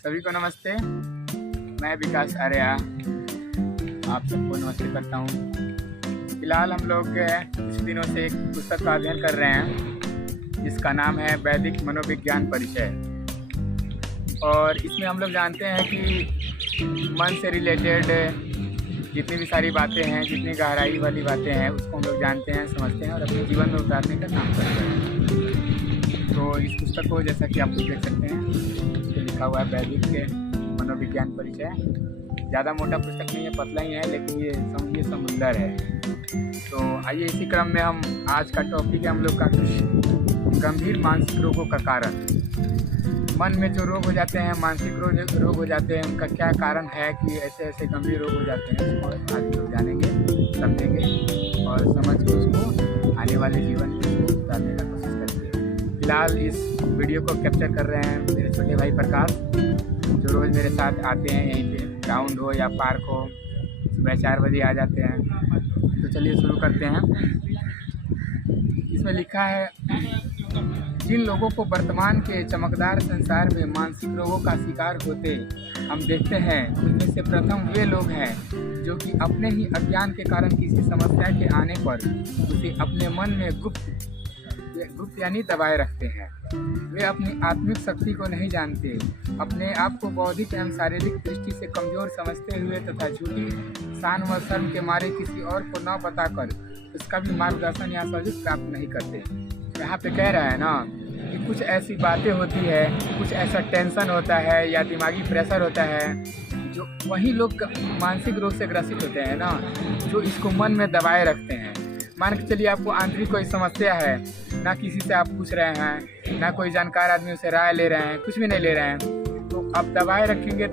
सभी को नमस्ते। मैं विकास आर्या आप सबको नमस्ते करता हूँ। फिलहाल हम लोग कुछ दिनों से एक पुस्तक का अध्ययन कर रहे हैं जिसका नाम है वैदिक मनोविज्ञान परिचय। और इसमें हम लोग जानते हैं कि मन से रिलेटेड जितनी भी सारी बातें हैं, जितनी गहराई वाली बातें हैं, उसको हम लोग जानते हैं, समझते हैं और अपने जीवन में उतारने का काम करते हैं। तो इस पुस्तक को जैसा कि आप लोग देख सकते हैं, इसमें लिखा हुआ है वैदिक मनोविज्ञान परिचय। ज़्यादा मोटा पुस्तक नहीं है, पतला ही है, लेकिन ये समझिए समुंदर है। तो आइए इसी क्रम में हम आज का टॉपिक है हम लोग का कुछ गंभीर मानसिक रोगों का कारण। मन में जो रोग हो जाते हैं, मानसिक रोग हो जाते हैं, उनका क्या कारण है कि ऐसे ऐसे गंभीर रोग हो जाते हैं, उसको आज लोग जानेंगे, समझेंगे और समझ के उसको आने वाले जीवन में उसको उतारने का कोशिश करेंगे। फिलहाल इस वीडियो को कैप्चर कर रहे हैं मेरे छोटे भाई प्रकाश, जो रोज़ मेरे साथ आते हैं यहीं पे, ग्राउंड हो या पार्क हो, सुबह 4 बजे आ जाते हैं। तो चलिए शुरू करते हैं। इसमें लिखा है, जिन लोगों को वर्तमान के चमकदार संसार में मानसिक रोगों का शिकार होते हम देखते हैं, उनमें से प्रथम वे लोग हैं जो कि अपने ही अज्ञान के कारण किसी समस्या के आने पर उसे अपने मन में गुप्त यानी दबाए रखते हैं। वे अपनी आत्मिक शक्ति को नहीं जानते, अपने आप को बौद्धिक एवं शारीरिक दृष्टि से कमजोर समझते हुए तथा झूठी शान व शर्म के मारे किसी और को न बताकर उसका भी मार्गदर्शन या सहयोग प्राप्त नहीं करते। यहाँ पे कह रहा है ना कि कुछ ऐसी बातें होती है, कुछ ऐसा टेंशन होता है या दिमागी प्रेशर होता है, जो वही लोग मानसिक रोग से ग्रसित होते हैं ना, जो इसको मन में दबाए रखते हैं। मान के चलिए आपको आंतरिक कोई समस्या है, ना किसी से आप पूछ रहे हैं, ना कोई जानकार आदमी उसे राय ले रहे हैं, कुछ भी नहीं ले रहे हैं, तो आप दबाए रखेंगे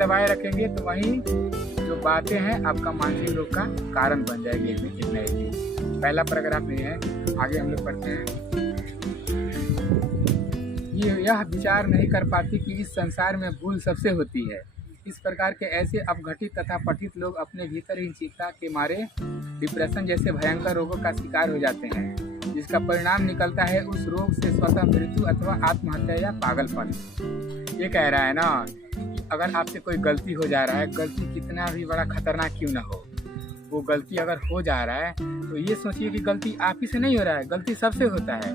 तो वही जो बातें हैं आपका मानसिक रोग का कारण बन जाएगी एक न एक दिन। पहला पैराग्राफ में है, आगे हम लोग पढ़ते हैं। यह विचार नहीं कर पाती कि इस संसार में भूल सबसे होती है। इस प्रकार के ऐसे अपघटित तथा पठित लोग अपने भीतर ही चिंता के मारे डिप्रेशन जैसे भयंकर रोगों का शिकार हो जाते हैं, जिसका परिणाम निकलता है उस रोग से स्वतः मृत्यु अथवा आत्महत्या या पागलपन। ये कह रहा है ना कि अगर आपसे कोई गलती हो जा रहा है, गलती कितना भी बड़ा खतरनाक क्यों ना हो, वो गलती अगर हो जा रहा है तो ये सोचिए कि गलती आप ही से नहीं हो रहा है, गलती सबसे होता है।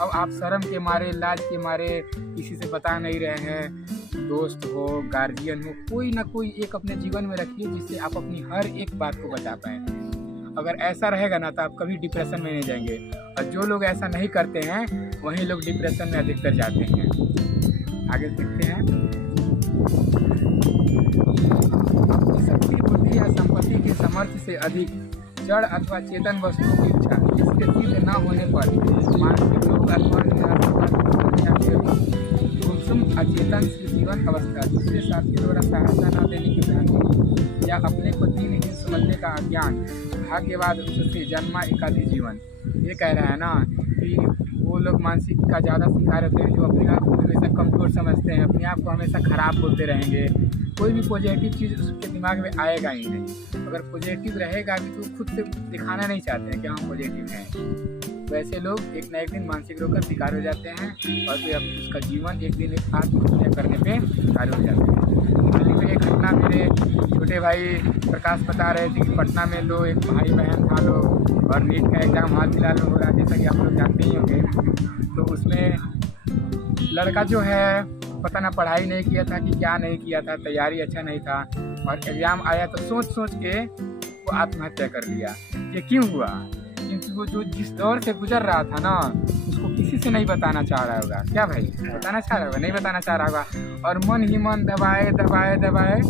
अब आप शर्म के मारे, लाज के मारे किसी से बता नहीं रहे हैं, दोस्त हो, गार्जियन हो, कोई ना कोई एक अपने जीवन में रखिए जिससे आप अपनी हर एक बात को बता पाएँ। अगर ऐसा रहेगा ना तो आप कभी डिप्रेशन में नहीं जाएंगे, और जो लोग ऐसा नहीं करते हैं वही लोग डिप्रेशन में अधिकतर जाते हैं। आगे देखते हैं। अपनी शक्ति, बुद्धि या संपत्ति के सामर्थ्य से अधिक जड़ अथवा चेतन वस्तुओं की इच्छा, जिसके सिद्ध न होने पर मानसिक रोग अथवा गुमसुम अचेतन जीवन अवस्था, दूसरे साथी द्वारा सहायता न देने की भ्रांति या अपने को दीनहीन समझने का अज्ञान, भाग्यवाद उससे जन्मा एकाधी जीवन। ये कह रहा है ना कि वो लोग मानसिक का ज़्यादा शिकार होते हैं जो अपने आप को हमेशा कमज़ोर समझते हैं, अपने आप को हमेशा ख़राब बोलते रहेंगे, कोई भी पॉजिटिव चीज़ उसके दिमाग में आएगा ही नहीं। अगर पॉजिटिव रहेगा भी तो खुद से दिखाना नहीं चाहते हैं कि हम पॉजिटिव हैं। वैसे लोग एक न एक दिन मानसिक रोग का शिकार हो जाते हैं और फिर अब उसका जीवन एक दिन एक आत्महत्या करने पे शिकार हो जाते हैं। हाल ही में एक घटना मेरे छोटे भाई प्रकाश बता रहे थे कि पटना में लो एक भाई बहन था लोग, और नीट का एग्ज़ाम हाल फिलहाल में हो रहा है, जैसा कि आप लोग जानते ही होंगे। तो उसमें लड़का जो है पता ना पढ़ाई नहीं किया था कि क्या नहीं किया था, तैयारी अच्छा नहीं था, और एग्ज़ाम आया तो सोच के वो आत्महत्या कर लिया। ये क्यों हुआ? क्योंकि वो जो जिस दौर से गुजर रहा था ना, उसको किसी से नहीं बताना चाह रहा होगा। क्या भाई बताना चाह रहा होगा? नहीं बताना चाह रहा होगा, और मन ही मन दबाए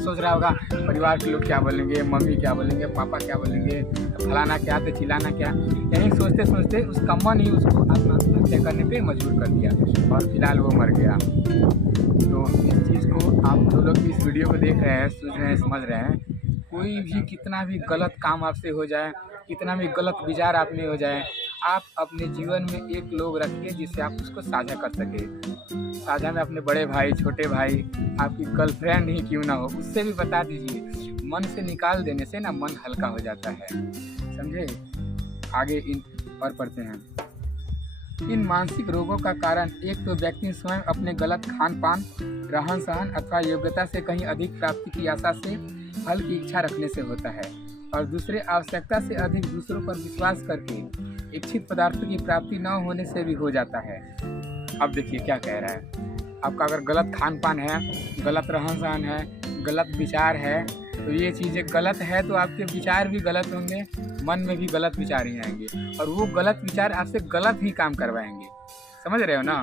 सोच रहा होगा परिवार के लोग क्या बोलेंगे, मम्मी क्या बोलेंगे, पापा क्या बोलेंगे, फलाना क्या तो चिल्लाना क्या। यही सोचते उसका मन ही उसको आत्महत्या करने पे मजबूर कर दिया और फिलहाल वो मर गया। तो इस चीज़ को आप जो लोग भी इस वीडियो को देख रहे हैं, सुन रहे हैं, समझ रहे हैं, कोई भी कितना भी गलत काम आपसे हो जाए, कितना भी गलत विचार आप में हो जाए, आप अपने जीवन में एक लोग रखिए जिससे आप उसको साझा कर सके। साझा में अपने बड़े भाई, छोटे भाई, आपकी गर्लफ्रेंड ही क्यों ना हो, उससे भी बता दीजिए। मन से निकाल देने से ना मन हल्का हो जाता है, समझे। आगे इन और पढ़ते हैं। इन मानसिक रोगों का कारण एक तो व्यक्ति स्वयं अपने गलत खान पान, रहन सहन अथवा योग्यता से कहीं अधिक प्राप्ति की आशा से फल की इच्छा रखने से होता है, और दूसरे आवश्यकता से अधिक दूसरों पर विश्वास करके इच्छित पदार्थों की प्राप्ति न होने से भी हो जाता है। अब देखिए क्या कह रहा है। आपका अगर गलत खान पान है, गलत रहन सहन है, गलत विचार है, तो ये चीज़ें गलत है तो आपके विचार भी गलत होंगे, मन में भी गलत विचार ही आएंगे, और वो गलत विचार आपसे गलत ही काम करवाएंगे। समझ रहे हो ना?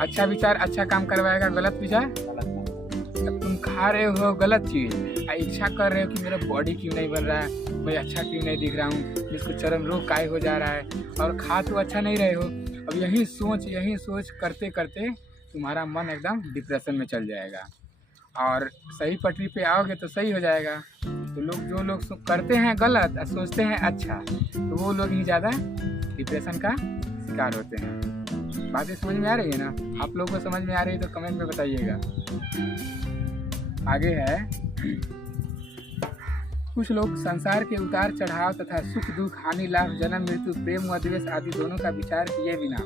अच्छा विचार अच्छा काम करवाएगा, गलत विचार अब तुम खा रहे हो गलत चीज़, इच्छा कर रहे हो कि मेरा बॉडी क्यों नहीं बन रहा है, मैं अच्छा क्यों नहीं दिख रहा हूँ, जिसको चर्म रोग काय हो जा रहा है, और खा तो अच्छा नहीं रहे हो। अब यही सोच करते करते तुम्हारा मन एकदम डिप्रेशन में चल जाएगा, और सही पटरी पे आओगे तो सही हो जाएगा। तो जो लोग करते हैं गलत और सोचते हैं अच्छा, तो वो लोग ही ज़्यादा डिप्रेशन का शिकार होते हैं। बातें समझ में आ रही है ना? आप लोगों को समझ में आ रही है तो कमेंट में बताइएगा। आगे है, कुछ लोग संसार के उतार चढ़ाव तथा सुख दुख, हानि लाभ, जन्म मृत्यु, प्रेम व द्वेष आदि दोनों का विचार किए बिना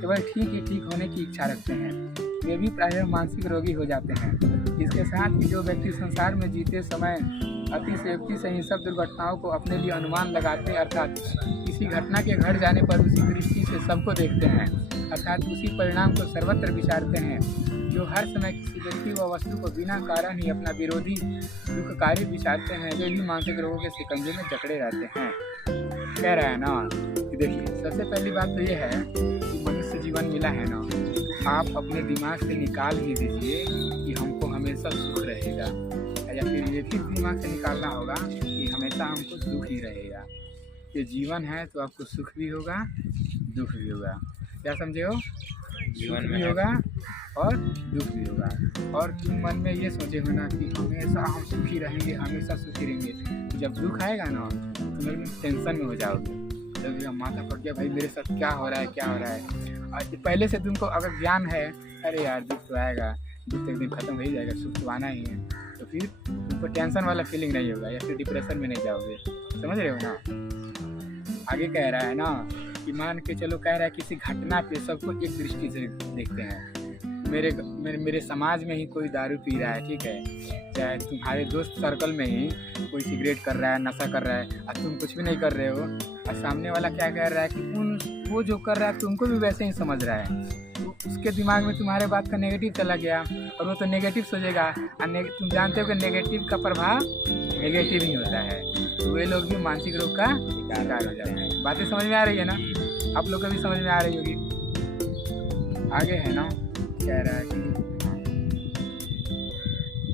केवल ठीक होने की इच्छा रखते हैं। वे भी प्रायः मानसिक रोगी हो जाते हैं। इसके साथ ही जो व्यक्ति संसार में जीते समय अतिशयोक्ति से ही सब दुर्घटनाओं को अपने लिए अनुमान लगाते, अर्थात किसी घटना के घट जाने पर उसी दृष्टि से सबको देखते हैं, अर्थात उसी परिणाम को सर्वत्र विचारते हैं, जो हर समय किसी व्यक्ति व वस्तु को बिना कारण ही अपना विरोधी दुखकारी विचारते हैं, वे भी मानसिक रोगों के शिकंजे में जकड़े रहते हैं। कह रहा है ना कि देखिए, सबसे पहली बात तो ये है कि मनुष्य जीवन मिला है ना, तो आप अपने दिमाग से निकाल ही दीजिए कि हमको हमेशा सुख रहेगा, या फिर ये भी दिमाग से निकालना होगा कि हमेशा हमको दुख ही रहेगा। ये जीवन है तो आपको सुख भी होगा, दुख भी होगा। क्या समझे हो? जीवन भी होगा और दुख भी होगा। और तुम मन में ये सोचे हो ना कि हमेशा हम सुखी रहेंगे, हमेशा सुखी रहेंगे। जब दुख आएगा ना तुम एकदम टेंशन में हो जाओगे, जब माथा पड़ गया भाई मेरे साथ क्या हो रहा है, क्या हो रहा है। और पहले से तुमको अगर ज्ञान है, अरे यार दुख तो आएगा, दुख एक दिन खत्म हो ही जाएगा, सुख तो आना ही है, तो फिर तुमको टेंशन वाला फीलिंग नहीं होगा, या फिर डिप्रेशन में नहीं जाओगे। समझ रहे हो ना? आगे कह रहा है ना कि मान के चलो, कह रहा है किसी घटना पे सबको एक दृष्टि से देखते हैं। मेरे समाज में ही कोई दारू पी रहा है, ठीक है, चाहे तुम्हारे दोस्त सर्कल में ही कोई सिगरेट कर रहा है, नशा कर रहा है, और तुम कुछ भी नहीं कर रहे हो, और सामने वाला क्या कह रहा है कि वो जो कर रहा है तुमको भी वैसे ही समझ रहा है, तो उसके दिमाग में तुम्हारे बात का नेगेटिव चला गया, और वो तो नेगेटिव सोचेगा। और तुम जानते हो कि नेगेटिव का प्रभाव नेगेटिव ही होता है, तो वे लोग भी मानसिक रोग का शिकार हो जाते हैं। बातें समझ में आ रही है ना? आप लोग को भी समझ में आ रही होगी। आगे है ना, कह रहा है कि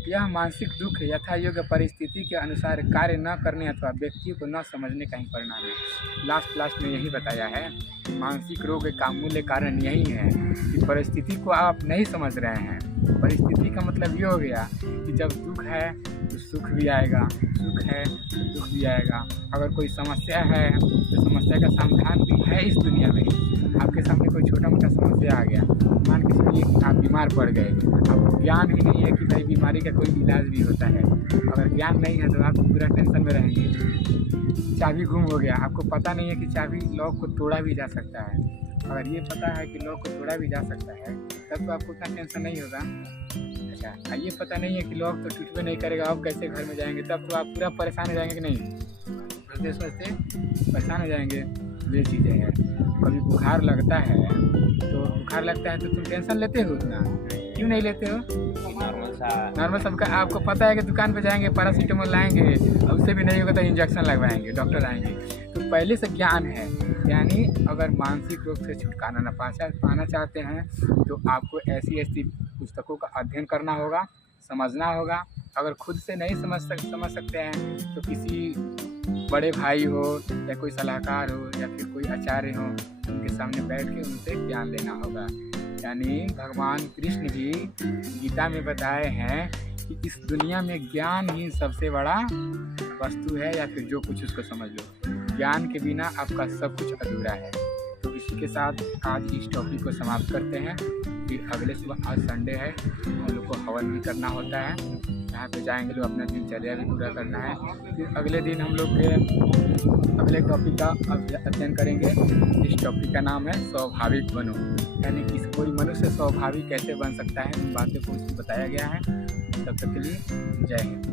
यह मानसिक दुख यथा योग्य परिस्थिति के अनुसार कार्य न करने अथवा व्यक्ति को न समझने का ही परिणाम है। लास्ट में यही बताया है, मानसिक रोग का मूल्य कारण यही है कि परिस्थिति को आप नहीं समझ रहे हैं। परिस्थिति का मतलब ये हो गया कि जब दुख है तो सुख भी आएगा, सुख है तो दुख भी आएगा। अगर कोई समस्या है तो समस्या का समाधान भी है इस दुनिया में। आपके सामने कोई छोटा मोटा समस्या आ गया, मान के चलिए कि आप बीमार पड़ गए, आपको ज्ञान ही नहीं है कि भाई बीमारी का कोई इलाज भी होता है। अगर ज्ञान नहीं है तो आप पूरा टेंशन में रहेंगे। चाबी गुम हो गया, आपको पता नहीं है कि चाबी लॉक को तोड़ा भी जा सकता है। अगर ये पता है कि लॉक को तोड़ा भी जा सकता है तब तो आपको उतना टेंशन नहीं होगा। अच्छा, ये पता नहीं है कि लॉक तो टूटबे नहीं करेगा, आप कैसे घर में जाएंगे, तब तो आप पूरा परेशान हो जाएंगे कि नहीं? सोचते परेशान हो जाएंगे। ये चीज़ें हैं। कभी बुखार लगता है तो तुम टेंशन लेते हो उतना? क्यों नहीं लेते हो? नॉर्मल सबका आपको पता है कि दुकान पे जाएंगे, पैरासीटामोल लाएंगे, और उससे भी नहीं होगा तो इंजेक्शन लगवाएंगे, डॉक्टर आएंगे। तो पहले से ज्ञान है, यानी अगर मानसिक रोग से छुटकारा पाना चाहते हैं तो आपको ऐसी पुस्तकों का अध्ययन करना होगा, समझना होगा। अगर खुद से नहीं समझ सकते हैं तो किसी बड़े भाई हो या कोई सलाहकार हो या फिर कोई आचार्य हो, उनके सामने बैठ के उनसे ज्ञान लेना होगा। यानी भगवान कृष्ण भी गीता में बताए हैं कि इस दुनिया में ज्ञान ही सबसे बड़ा वस्तु है, या फिर जो कुछ उसको समझ लो। ज्ञान के बिना आपका सब कुछ अधूरा है। तो इसी के साथ आज इस टॉपिक को समाप्त करते हैं। फिर अगले सुबह, आज संडे है, हम लोग को हवन भी करना होता है। जहाँ पे जाएंगे लोग अपना दिनचर्या भी पूरा करना है। फिर अगले दिन हम लोग के अगले टॉपिक का अध्ययन करेंगे। इस टॉपिक का नाम है स्वाभाविक बनो, यानी कि कोई मनुष्य स्वाभाविक कैसे बन सकता है, इन बातों को इसमें बताया गया है। तब तक के लिए जय हिंद।